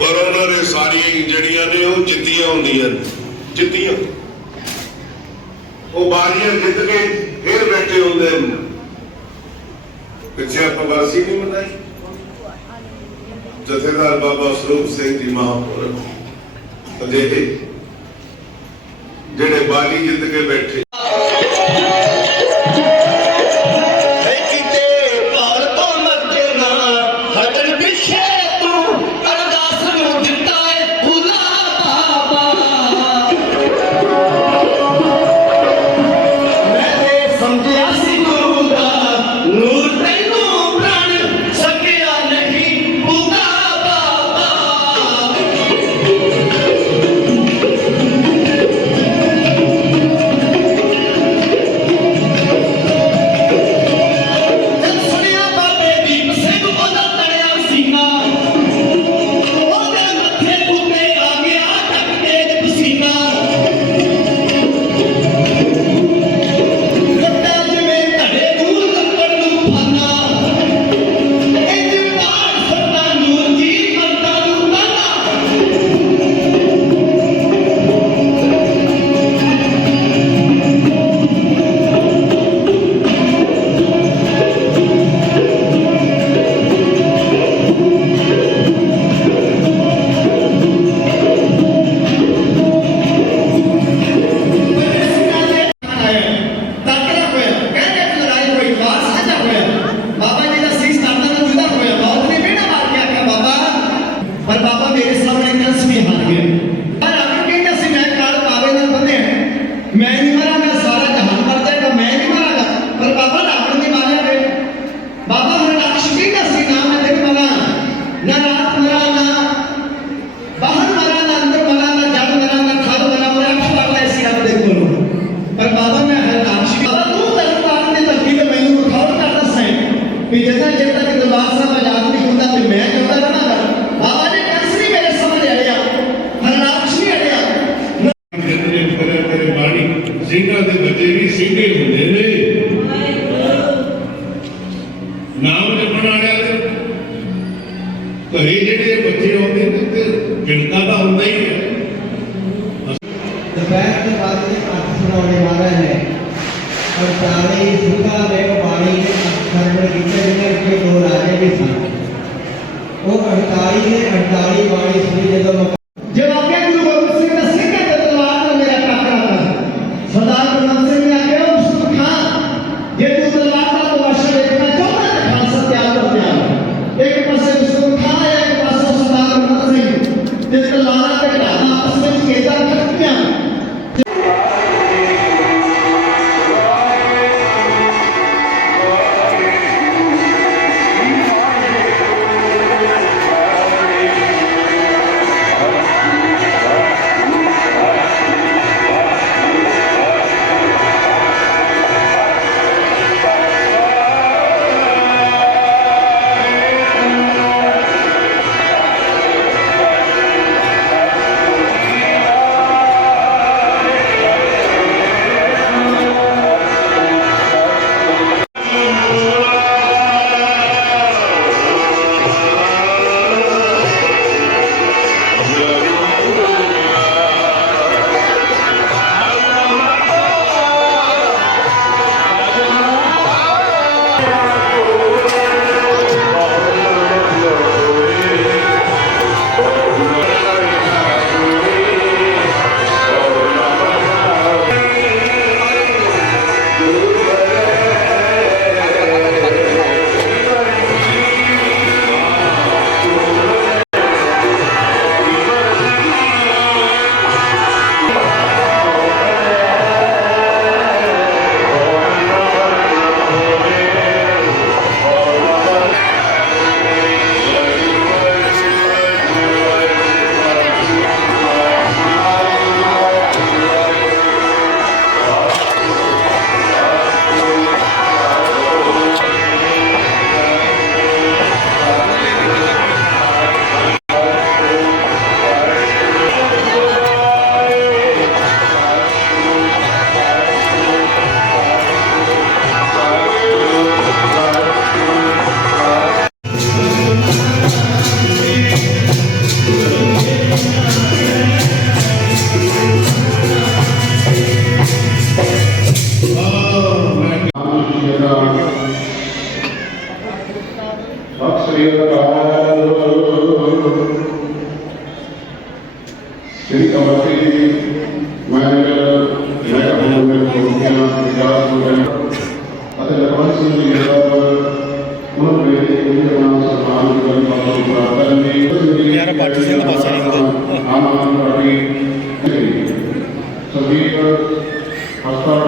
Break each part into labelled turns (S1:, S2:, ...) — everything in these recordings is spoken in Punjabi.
S1: ਪਰ ਉਹਨਾਂ ਦੇ ਸਾਰੀਆਂ ਜਿਹੜੀਆਂ ਨੇ ਉਹ ਜਿੱਤੀਆਂ ਹੁੰਦੀਆਂ ਨੇ। ਜਿੱਤੀਆਂ ਉਹ ਬਾਰੀਆਂ ਜਿੱਤ ਕੇ ਫੇਰ ਬੈਠੇ ਹੁੰਦੇ ਨੇ। ਪਿੱਛੇ ਆਪਾਂ ਵਾਸੀ ਨਹੀਂ ਮਨਾਈ। ਜਥੇਦਾਰ ਬਾਬਾ ਸਰੂਪ ਸਿੰਘ ਜੀ ਮਹਾਪੁਰਖ। ਅਜੇ ਜਿਹੜੇ ਬਾਲੀ ਜਿੱਤ ਕੇ ਬੈਠੇ।
S2: ਤਾਂ
S1: ਇਹ ਜਿਹੜੇ ਬੱਚੇ ਆਉਂਦੇ ਨੇ ਤੇ ਗਿਣਤਾ ਤਾਂ ਹੁੰਦਾ ਹੀ ਹੈ।
S3: दोपहर के बाद में अर्थ सुनाने वाला है और चारे ही सुखा में पानी सर्वण कितने दिन के दो राजे भी थे वो अड़ताली ने अड़ताली वाणी सुनी
S4: जगह ਸ੍ਰੀ ਅਕਾਲ ਸ੍ਰੀ ਅਮਰਤੀ ਮੈਂ ਮੈਂ ਆਪਣੇ ਮੇਰੇ ਕੋਲੋਂ ਵਿਕਾਸ ਹੋ ਗਿਆ ਅਤੇ ਲਗਵੰਤ ਸਿੰਘ ਜੀ ਦਾ ਉਹਨਾਂ ਨੇ ਇਹ ਨਾਮ ਸਨਮਾਨ ਕਰਨ ਵਾਲਾ ਪ੍ਰਾਪਤ ਨੇ ਯਾਰ ਪਾਰਟੀ ਸਿੰਘ ਪਾਸੇ ਨਹੀਂ ਆਮ ਆਦਮੀ ਪਾਰਟੀ ਸੰਗੀਤ ਹਸਪਤਾਲ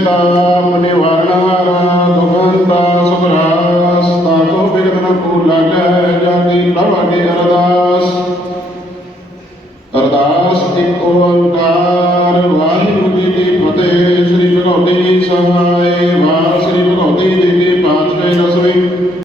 S4: ਤਿਨੇ ਤਾਮ ਨਿਵਾਰਣ ਹਾਰਾ ਦੁਖੰਤਾ ਸੁਭਰਾਸ ਤਾਕੋ ਬਿਰਮਨ ਕੋ ਲਾਗੈ ਜਾਤੀ ਲਵਗੇ ਅਰਦਾਸ। ਅਰਦਾਸ ਇੱਕ ਓੰਕਾਰ